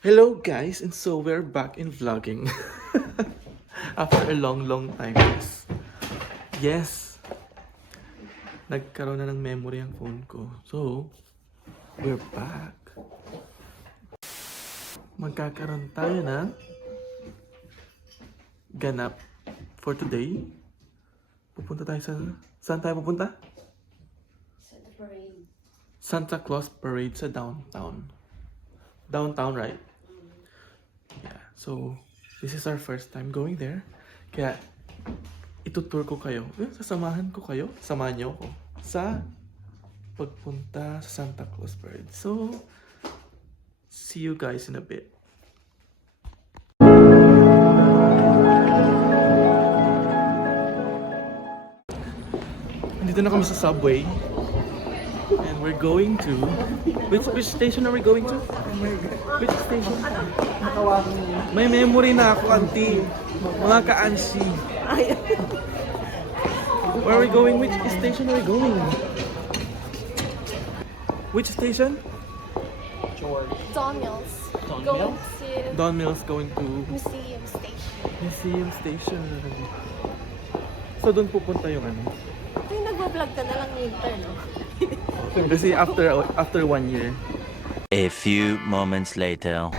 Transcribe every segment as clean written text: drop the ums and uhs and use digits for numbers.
Hello guys, and so we're back in vlogging after a long time guys. Yes, nagkaroon na ng memory ang phone ko. So, we're back. Magkakaroon tayo ng ganap for today. Pupunta tayo sa... Saan tayo pupunta? Sa the parade. Santa Claus Parade sa downtown. Downtown, right? Yeah, so this is our first time going there. Kaya itutour ko kayo. Sasamahan ko kayo. Samahan niyo ako sa pagpunta sa Santa Claus Parade. So, see you guys in a bit. Dito na kami sa subway. And we're going to... Which station are we going to? Which station? May memory na ako, auntie. Mga ka-ansi. Where are we going? Which station are we going? Which station? Don Mills. Don Going Mills? to Don Mills going to Museum Station. Museum Station. So doon pupunta yung ano? Ito yung nag-vlog ka na lang winter, no? Kasi after 1 year. A few moments later.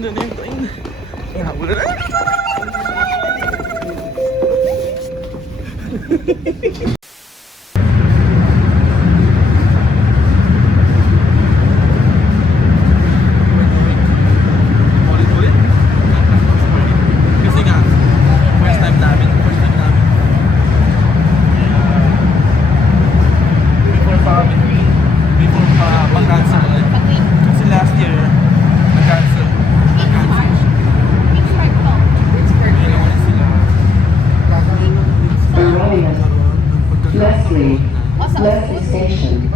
Ano na yung train? Ulit-ulit? Kasi nga, first time namin. Before pa mag-cancel ulit. Kasi last year, nag-cancel. Hindi naman sila. Leslie Station.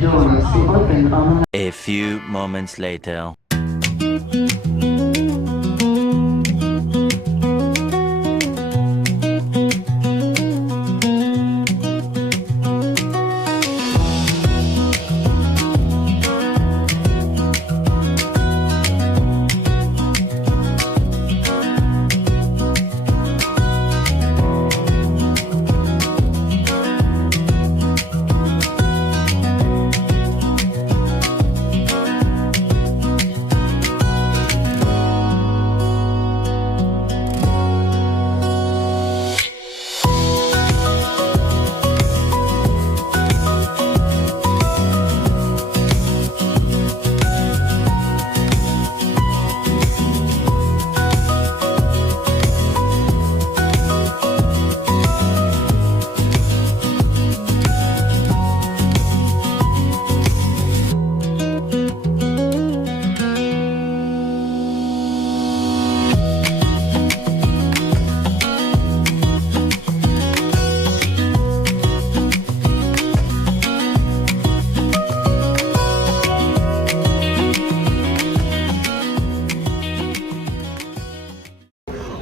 Doors will open on A few moments later.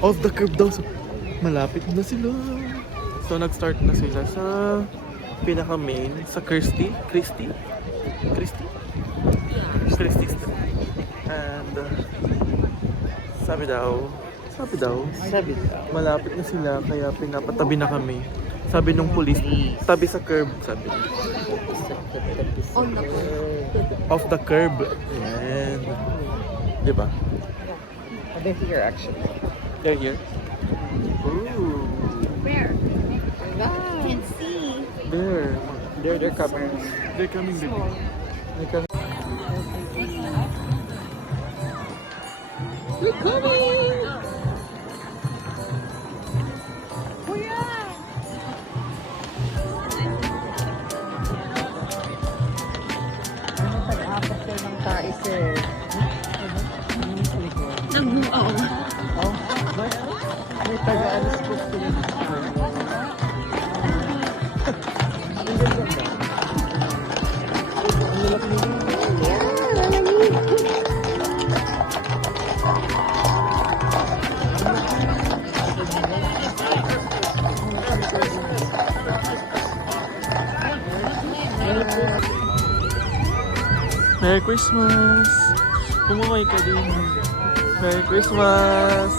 Off the curb daw. So, malapit na sila. So, nag-start na sila sa pinaka-main, sa Christie Street. And, sabi daw, malapit na sila, kaya pinapatabi na kami. Sabi nung police, tabi sa curb, sabi. On the curb. Off the curb. Ayan. Diba? They're here actually. They're here. Ooh. Where? Can't see. There. They're coming. They're coming, baby. They're coming. Pag-apat kayo ng tais eh. Nagbuaw. Oh, may taga-alas po sila. Merry Christmas! Kumamay ka din. Merry Christmas!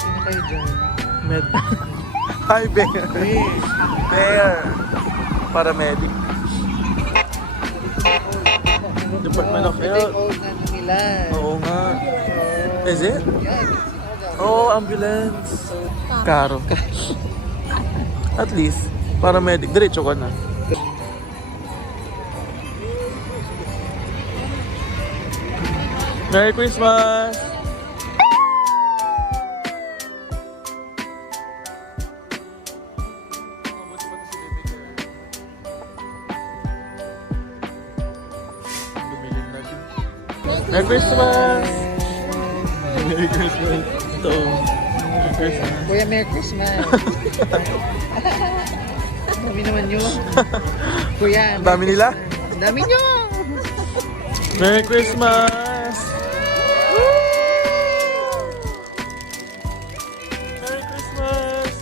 Sino kayo dyan? Med. Hi, Bear! Bear! Paramedic. Department of Ito yung Health. old na nila. Oo nga. Is it? Yan. Oh, ambulance. Karo. At least, paramedic. Diretso ka na. Merry Christmas! Merry Christmas! Merry Christmas! Ito. Merry Christmas! Kuya, Merry Christmas. Ang dami naman yun. Kuya, Ang dami nila? Ang dami nyo. Merry Christmas! Merry Christmas!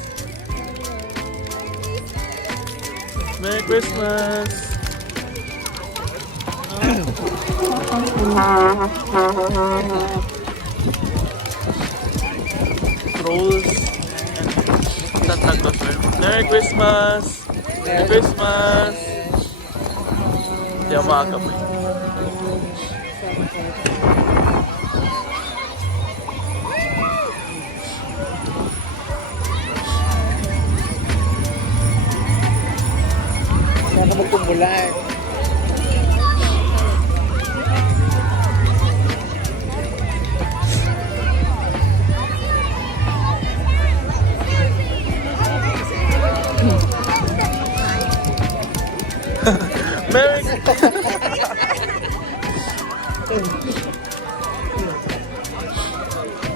Merry Christmas! Trolls and Santa Claus. Merry Christmas! Merry Christmas! Hindi ako makakapay. Sana magkumulan. Merry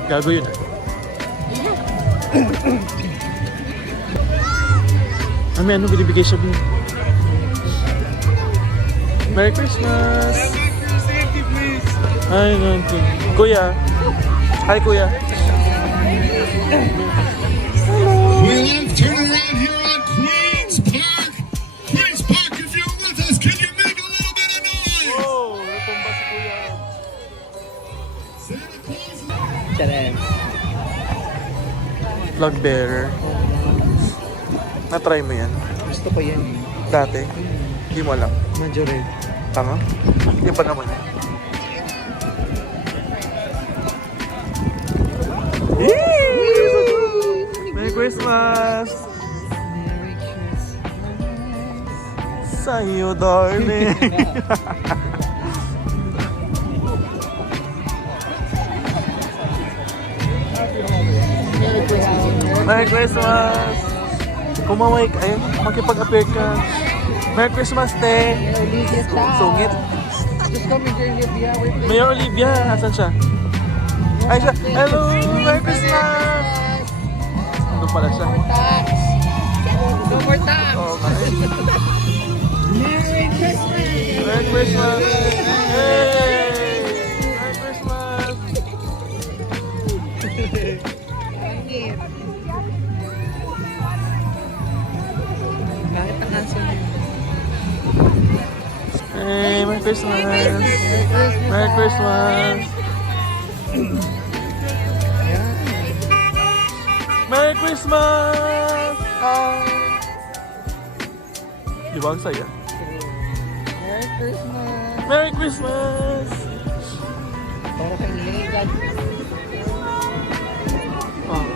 Gago yun ah. May ano binibigay siya mo? Merry Christmas! Hi, Nanti. Kuya. Hi, Kuya. We love turning around here on Queens Park. Queens Park, if you're with us, can you make a little bit of noise? Oh, natumba si Kuya. Santa Claus. Charan. Vlog bearer. Na-try mo yan? Gusto ko yan. Dati? Hindi mo alam. Majorel. Tama? Hindi pa naman. Merry Christmas! Merry Christmas. Sa'yo, darling! Merry Christmas! Kumaway ka. Ayun, makipag-appear ka. Merry Christmas, te! Olivia Chow. Sungit. Just come in, Olivia. We're playing. Mayor Olivia, asan siya? Ay siya, hello! Merry Christmas! Doon pala siya. Tax. No more tax. Oh, okay. Merry Christmas. Merry Christmas! Hey! Merry Christmas! Pangit. Bakit ang aso niyo? Hey, Merry Christmas! Merry Christmas! Merry Christmas! Di ba ang saya? Merry Christmas. Merry Christmas! Para kang legal. Oh.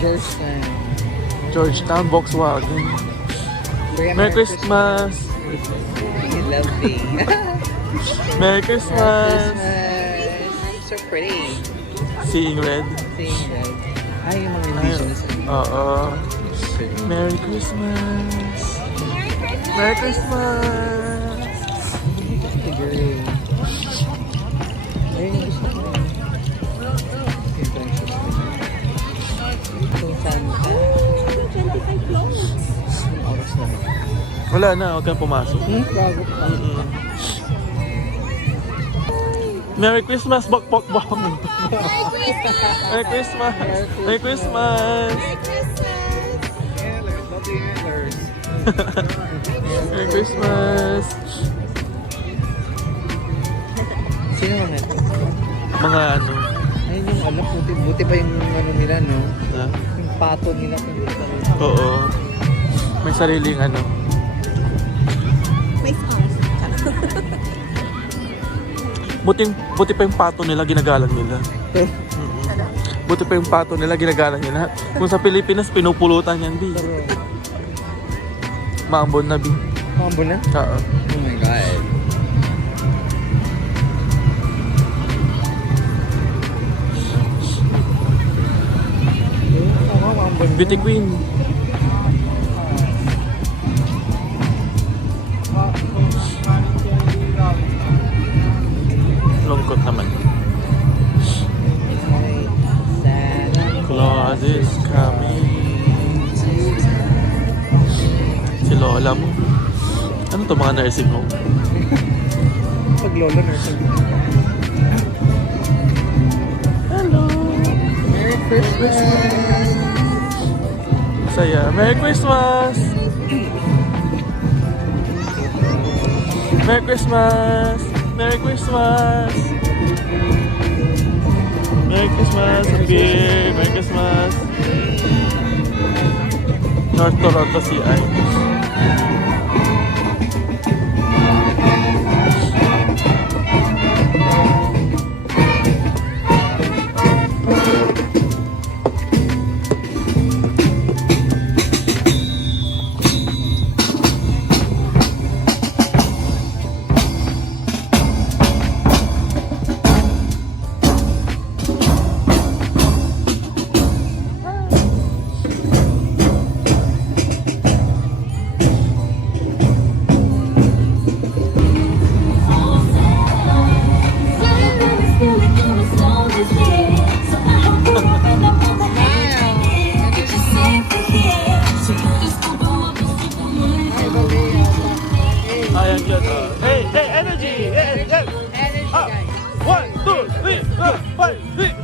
Georgetown. Georgetown, Volkswagen. Merry Christmas! You love me. Merry Christmas! So pretty. Seeing red. Seeing red. Ay, yung mga Ayun. indigenous. Oo. Merry Christmas! Merry Christmas! The girl. Ayun yung gusto ko. Yung precious. Itong Santa. 25 clocks. Oras na. Wala na, huwag kang pumasok. Bago pa. Merry Christmas, bok bok bok! Merry Christmas! Merry Christmas! Yeah, love the antlers. Merry Christmas! mga ano, Ayun yung alam, buti pa yung ano nila, no? na, Yung pato nila. oo. May sariling ano. May songs. Buti pa yung pato nila, ginagalang nila. Buti pa yung pato nila, ginagalang nila. Kung sa Pilipinas, pinupulutan yan, di. Maambon na, bi. Mambo na? Oo. Oh my God. Mambo na. Beauty Queen. Lungkot naman. Claus is coming. Si Lola mo. Ano to mga nursing home? Pag lolo nursing. Hello! Merry Christmas! Saya. Merry Christmas! Merry Christmas! Merry Christmas! Merry Christmas! Beer! Merry Christmas! North Toronto CI. Ayan dyan. Hey! Hey! Energy! Hey! Hey! Energy, Ah! guys. 1, 2, 3, 4, 5, 6!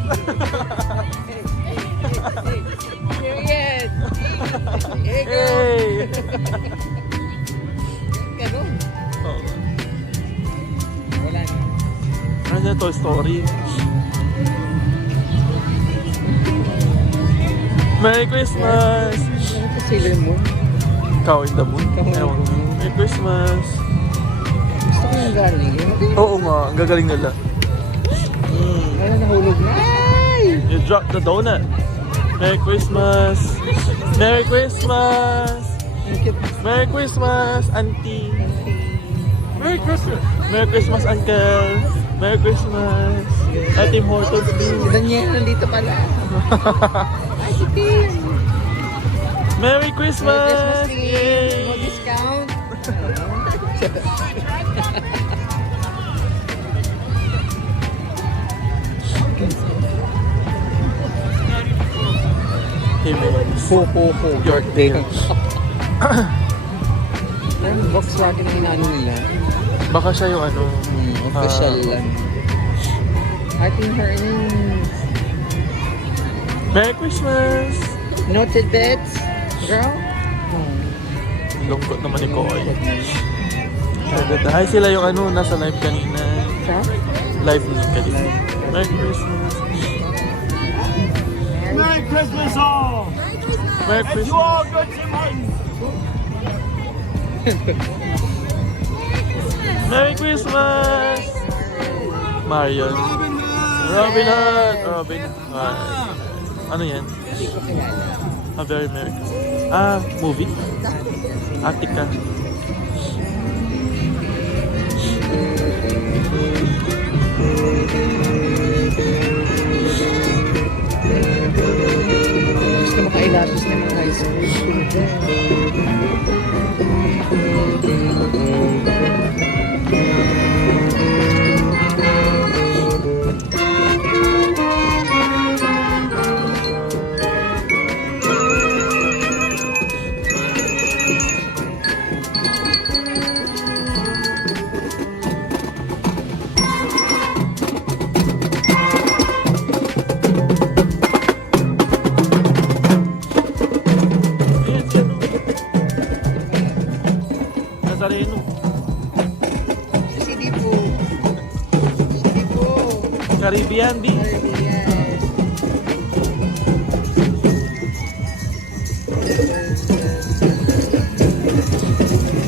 Period. Hey! Ganun. Oh. Wala na. Ano na Toy Story? Merry Christmas! Ano to, Sailor Moon? Cow in the Moon? Cow in the Ewan ko. Moon. Merry Christmas! Gusto ko yung galing. Oo nga, ang gagaling nila. Ano, nahulog na? Ay! You dropped the donut. Merry Christmas! Merry Christmas! Ang cute. Merry Christmas, Auntie! Merry Christmas! Merry Christmas, Uncle! Merry Christmas! At Tim Hortons Si din. Daniel, nandito pala. Ay, si Tim. Merry Christmas! Christmas Tim. No Yay! discount. Jimenez. Ho, ho, ho. Your deal. Parang Volkswagen ang inaano nila. Baka siya yung ano. Official lang. I think her name. Merry Christmas! Noted bets. Girl. Lungkot naman ni Koy. Hi sila yung ano, nasa live kanina. Sa? Live din kanina. Merry Christmas! Merry Christmas all! Merry And you Christmas! all good to money! Merry Christmas! Marion. Robin Hood! Robin Hood. Ano yan? Hindi ko kilala. A very Merry Christmas. Ah, movie? Attica. Gusto makailatos na ng high school. Caribbean Beach.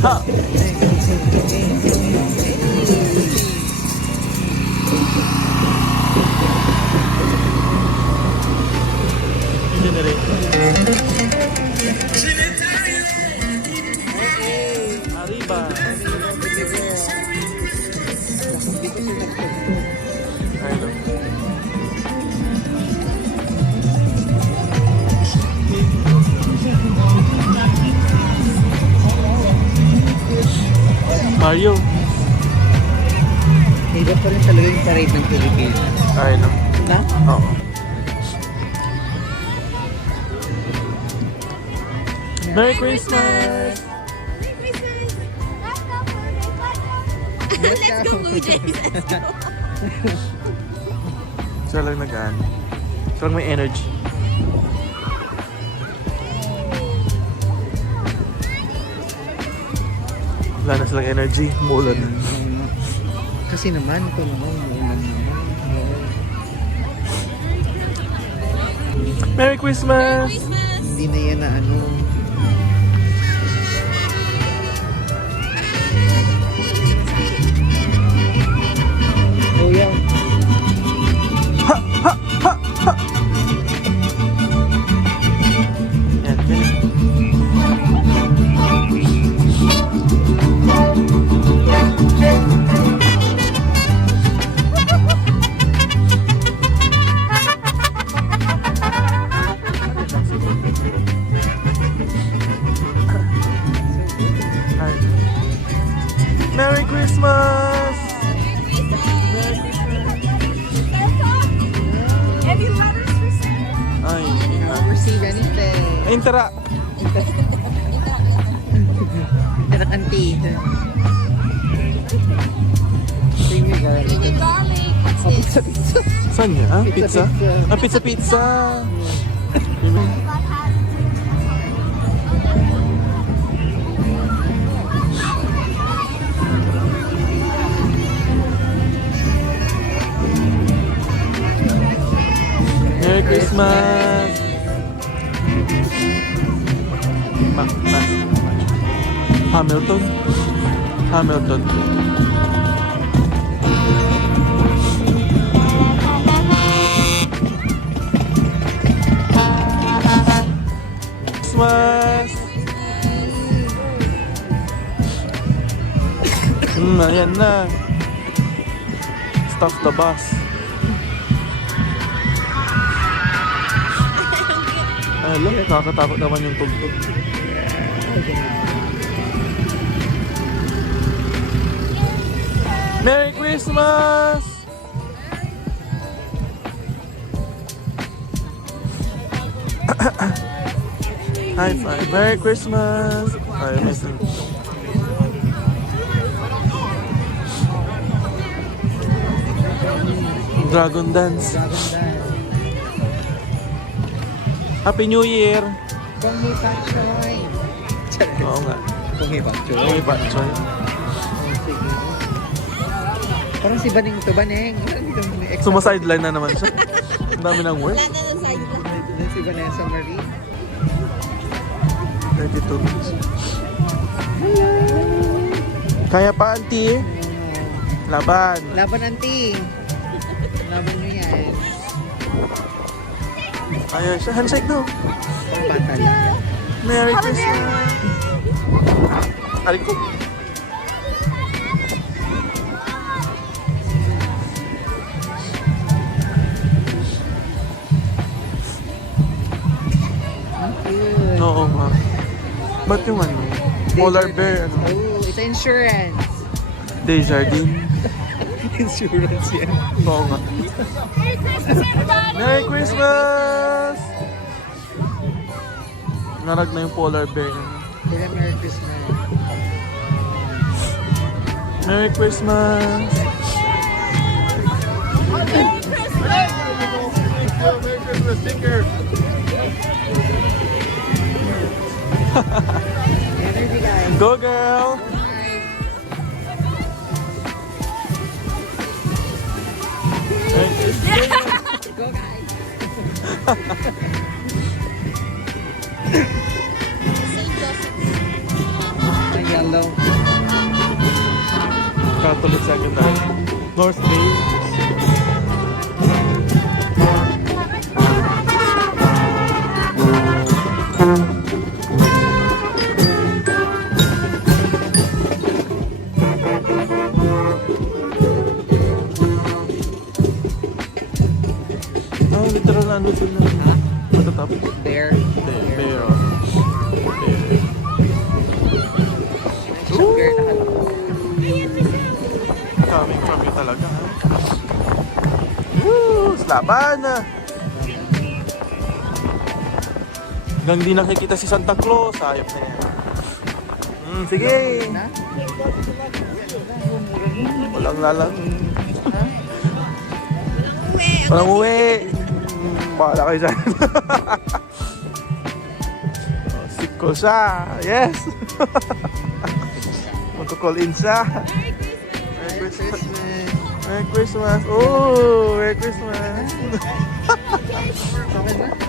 Ha! Arriba. Ayun. Mario. Iba pa rin talaga yung parade ng Pilipinas. Ayun. Na? Oo. Merry Christmas! Let's go, Blue Jays. Sila lang nag-ano. Sila lang may energy. Wala na silang energy. Umuulan. Kasi naman, ito naman, umuulan naman. Merry Christmas! Hindi na yan na ano. Oh, yeah. Yan, yan. Merry Christmas! Any letters for Santa? Ay, Receive anything. Intera! Anak auntie. Creamy garlic. Creamy garlic. Oh, pizza, pizza. Saan niya? Ah, pizza? Pizza, pizza. Ah, pizza, pizza! Merry Christmas! Hamilton? Hamilton. Christmas! Ayan na. Stuff the bus. Alam, nakakatakot naman yung tugtog. Merry Christmas! High five. Merry Christmas! Ay, listen. Dragon Dance. Happy New Year! Bongi Pachoy. Oo nga. Bongi Pachoy. May patsoy. Sige. Parang si Baneng to, Baneng. Sumasideline na naman siya. Ang dami ng work. Wala na sa side. Si Vanessa Marie. 32 minutes. Kaya pa, auntie? Laban. Laban, auntie. Laban nyo yan. Ayun siya. Handshake daw. Bata lang. Merry Christmas. Aray ko. Cute. Oo nga. Ba't yung ano? Polar bear, ano? Oh, it's insurance. Desjardins. Insurance yan. Oo nga. Merry Christmas! Narag na yung polar bear. Sila Merry Christmas. Merry Christmas! Energy guys. Go girl! Merry Go guys. St. Joseph's. The yellow. Catholic Secondary. North Bay. Literal na ano dun na. Matatapos. There. Pero. Sugar na kalaki. Coming from you talaga, ha? Woo! Slaban! Hanggang di nakikita si Santa Claus, ayop na yan. Sige! Walang lalang. Walang uwi! Bahala kayo dyan. Sick ko siya! Yes! Mag-call in siya. Merry Christmas! Merry Christmas! Oh! Merry Christmas!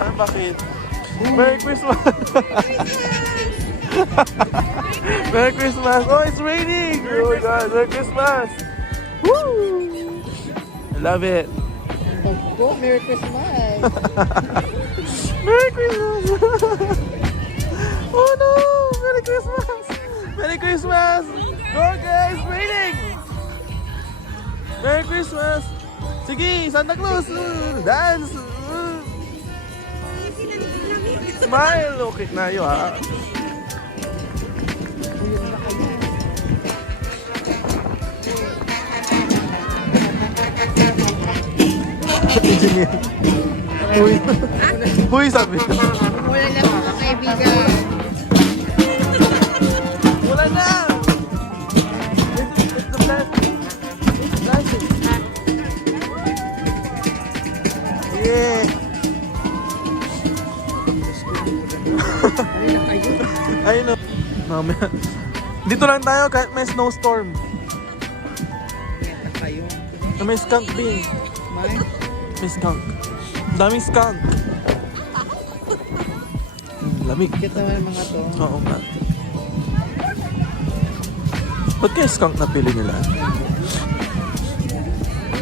Ah, bakit? Merry Christmas! Merry Christmas! Oh, it's raining! Oh my God! Merry Christmas! Woo! I love it! Oh, Merry Christmas! Merry Christmas! Oh no! Merry Christmas! Merry Christmas! Go guys! It's raining! Merry Christmas! Sige! Santa Claus! Dance! Smile! Okay na yun ha! Engineer. Huy sabi. Wala na mga kaibigan. Wala na! It's the blessing. Blessing. Yeah. Ayun o. Mamaya. Dito lang tayo kahit may snowstorm. Yan kayo. Na may skunk bee. May? May skunk. Daming skunk. Lamig. Kit naman mga to. Oo nga. Ba't kaya skunk na pili nila?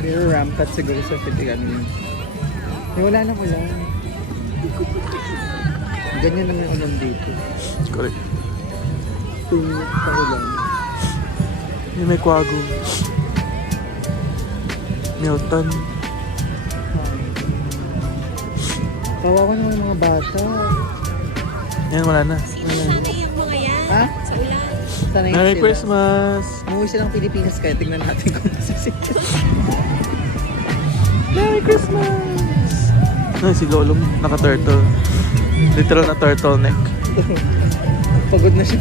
Pero rampant siguro sa Pilipinas. Eh, wala nang ulan. Ganyan naman ang ulan dito. Correct. Tingin sa ulan. May kwago. Milton. Kawawa naman yung mga bata. Yan, wala na. Ha? Sana yung Merry sila. Christmas! Umuwi silang Pilipinas kaya tingnan natin kung masasika. Merry Christmas! Ay, si Lolo naka-turtle. Literal na turtleneck. Pagod na siya.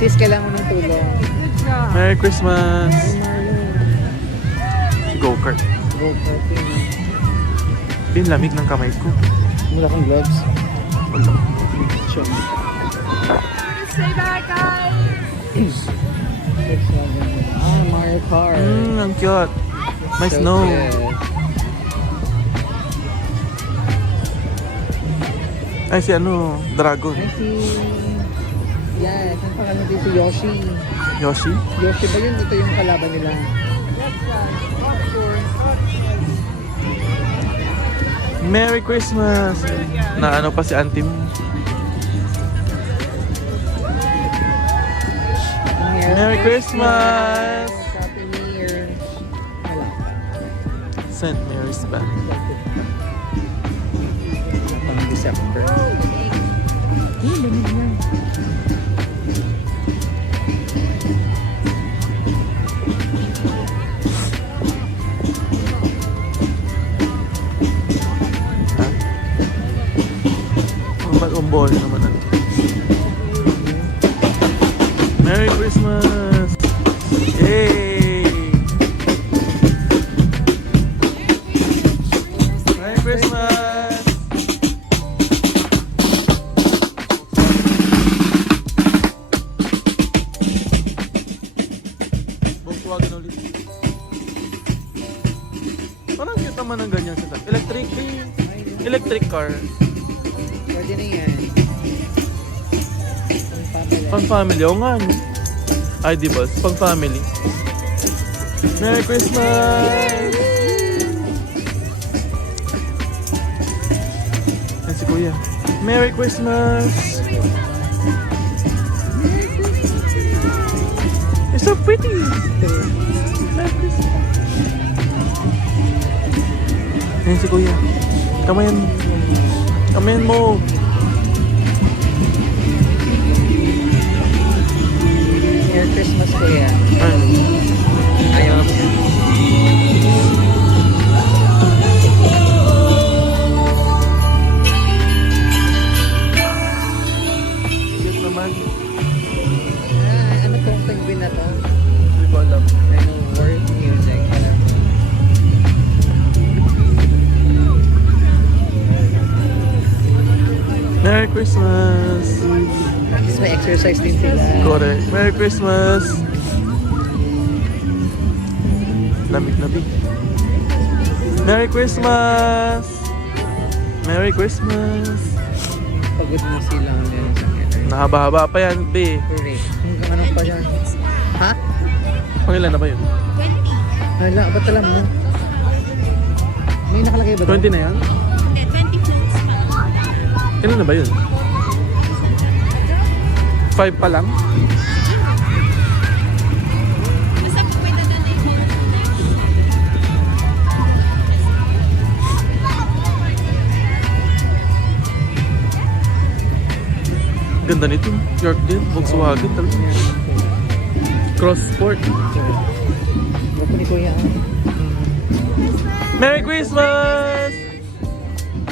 Sis, kailangan mo ng tulong. Merry Christmas! Ay, Marlon. Si Go-kart. Go karting. Yung lamig ng kamay ko. Wala kang gloves. Wala. Sure. Say bye guys. Ah, Mario Kart. Ang cute. May So snow. cute. Ay, si ano, Dragon. Ay, si... Yes, ang pangalan din si Yoshi. Yoshi. Yoshi ba yun? Ito yung kalaban nila. Merry Christmas! Na ano pa si auntie mo. Merry Christmas! Happy New Year. Wala. St. Mary's Band. Pang December. Lamig na. Ba't umbol naman natin? Merry Christmas! Yay! Merry Christmas! Volkswagen ulit. Parang cute naman ng ganyan sa electric car. Pwede na yan. Pang family. Oo nga. No? Ay, di ba? Pang family. Merry Christmas! Yan si Kuya. Merry Christmas! You're so pretty! Merry Christmas! Yan si Kuya. Kamayan. Kamayan mo. Merry Christmas, Kuya. Ano? Ayaw mo. Cute naman. Ano tong penguin na to? Hindi ko alam. Ano, world music. Alam mo. Merry Christmas! At least may exercise din sila. Correct. Merry Christmas! Lamig-lamig. Merry Christmas! Merry Christmas! Pagod na sila ngayon sa kanya. Nahaba-haba pa yan, be. Correct. Hanggang ano pa yan? Ha? Pangilan na ba yun? Hala, ba't alam mo? May nakalagay ba doon? 20 na yan? 20 floats pa. Kailan na ba yun? 5 pa lang? Basta po pwede na yung float. Ganda nito. Yorkdale, Volkswagen talaga. Cross Sport. Gusto ni Kuya. Merry Christmas!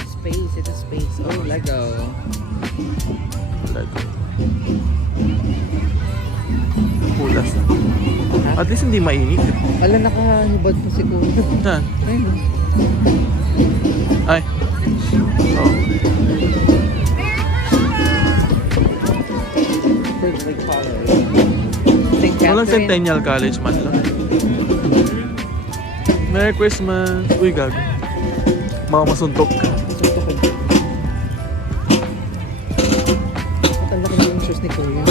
Space, it's a space. Oh, Lego. Pulas na. At least hindi mainit. Ala, nakahibad pa si Kuya. Saan? Ayun. Ay. Oh. Perfect color. St. Walang Catherine. Centennial College man lang. Merry Christmas! Uy, gago. Mga masuntok ka. Ba't ang laki ng shoes ni Kuya?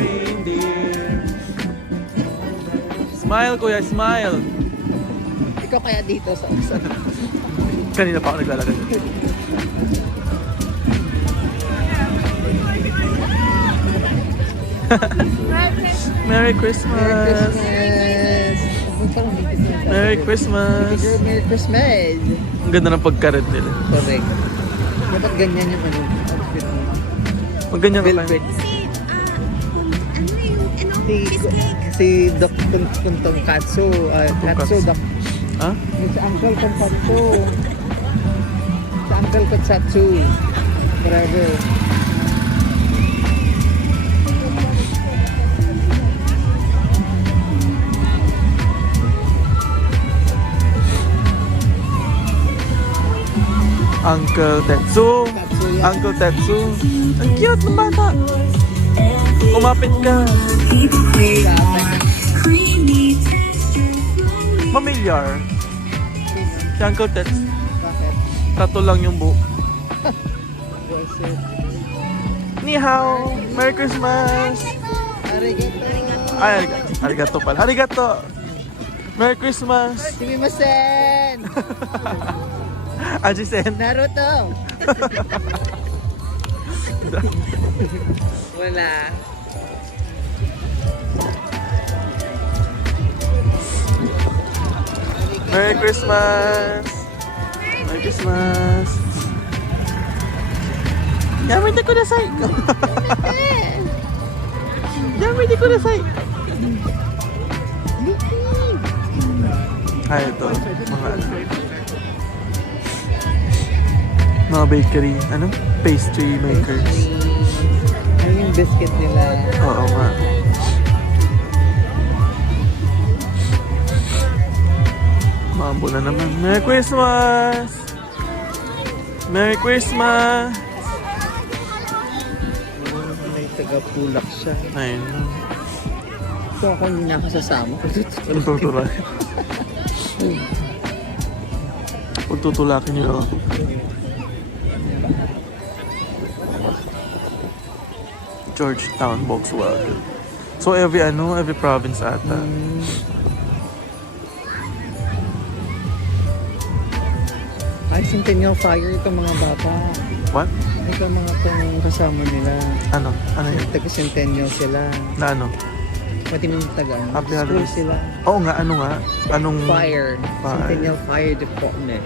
Reindeer. Smile, kuya, smile. Ikaw kaya dito sa usan. Kanina pa ako naglalagay. Merry Christmas. Merry Christmas. Merry Christmas. Merry Christmas. Ang ganda ng pagkaret nila. Correct. Dapat ganyan yung ano, outfit mo. Mag ganyan ka Velvet. Si Doc Kuntong Katsu. Katsu, Doc. Ha? Si Uncle Kuntotsu. Si Uncle Kutsatsu. Forever. Uncle Tetsu. Katsu yan. Uncle Tetsu. Ang cute ng bata. Kumapit ka. Familiar. Si Uncle Tetsu. Bakit? Tato lang yung buhok. Was it? Ni hao. Merry Christmas. Arigato. Ay, arigato pala. Arigato. Merry Christmas. Sumimasen. Ajisen. Naruto. Wala. Merry Christmas. Merry Christmas. Yamete kudasai. Yamete kudasai. Ay, ito. Mga bakery. Ano? Pastry makers. Ay, yung biscuit nila. Oo nga. Mambo na naman. Merry Christmas! Merry Christmas! May taga-pulak siya. Ayun. Kung ako hindi nakasasama, Tutulakin. Pagtutulakin niyo. Georgetown, Volkswagen. So every province ata. Ay, Centennial Fire itong mga bata. What? Ito mga itong kasama nila. Ano? Ano yun? Taga-Centennial sila. Na ano? Pati mga taga Happy school holidays. sila. Oo nga, ano nga? Anong... Fire. Fire. Centennial Fire Department.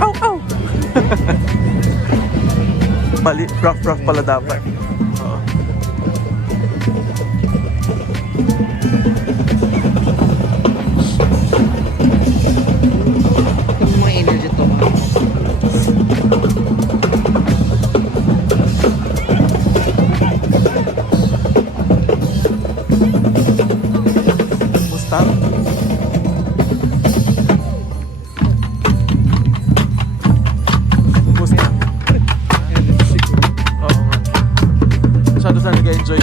Ow! Ow! Mali, rough pala dapat. Oo. Ito mga energy to. Mustang? Mustang? Oo nga. Masyado sila nag-enjoy.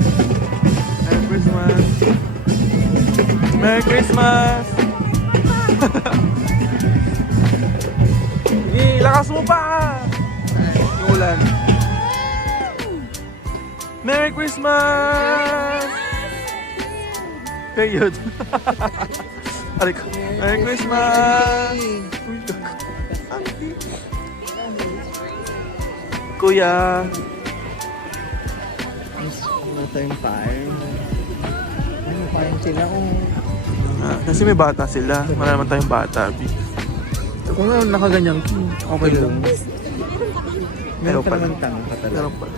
Merry Christmas! Merry Christmas! Lakas mo pa! Yung ulan. Merry Christmas! Period. Aray ko. Merry Christmas! Uy, auntie. Kuya. Wala tayong fire. Ano fire sila kung... Kasi may bata sila. Wala naman tayong bata. Kung nakaganyan, okay lang. Meron pa pala. naman tanga ka talaga. Meron pala.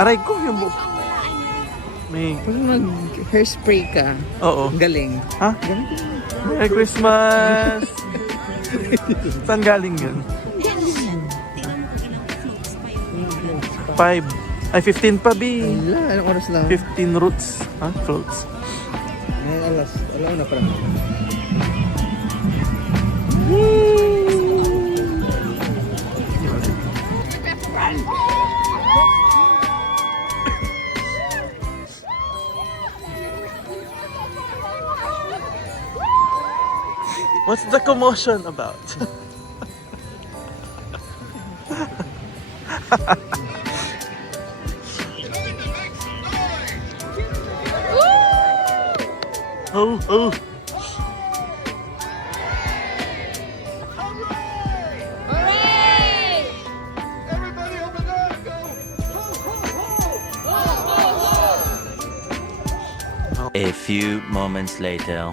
Aray ko, yung buhok. May... Pag mag-hairspray ka, Oo. galing. Ha? Galing. Merry Christmas! Saan galing yun? Tingnan mo kung ilang floats pa yun. 5. Ay, 15 pa, B. Wala, anong oras lang? 15 roots. Ha? Floats. Ngayon alam na pala. What's the commotion about? Oh, oh. Everybody over there, go! Ho, ho, ho! A few moments later.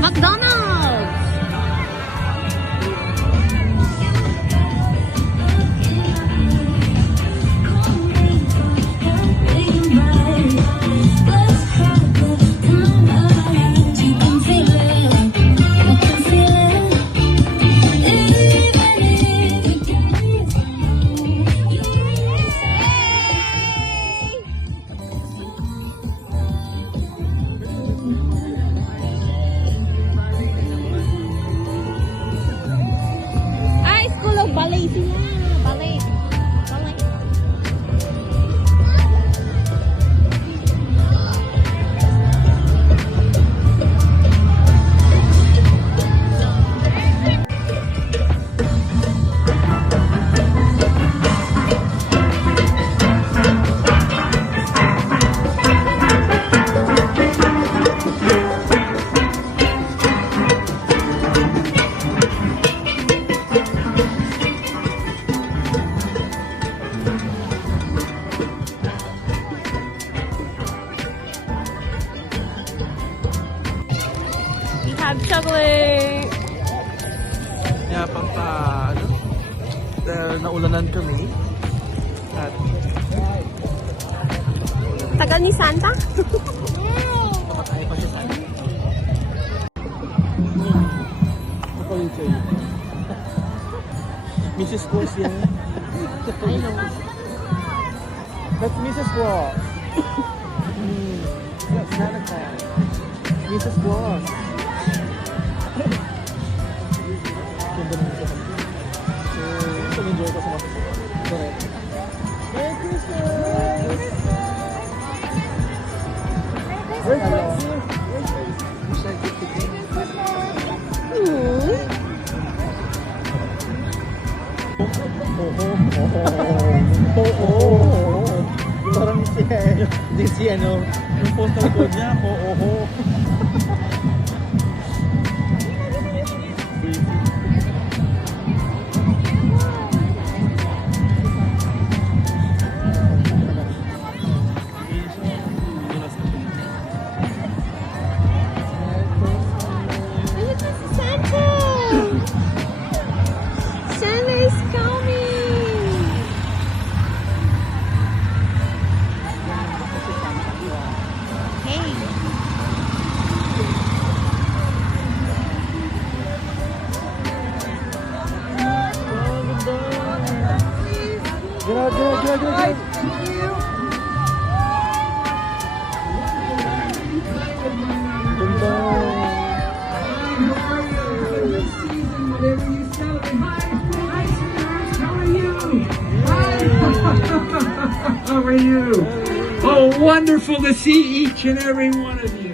McDonald's! dahil naulanan kami. At Tagal ni Santa? namatay pa siya sa akin. Ako yung sa'yo. Mrs. Claus yan. I know. That's Mrs. Claus. That's Santa Claus. Mrs. Claus. Ganda naman siya. So, enjoy ko sa mga kasama. Correct. Merry Christmas! Where's Tracy? Where's Tracy? Wish I could take it. Parang si ano, yung postal code niya, Look at Santa! Santa is coming! Hey! How are you? Oh, wonderful to see each and every one of you.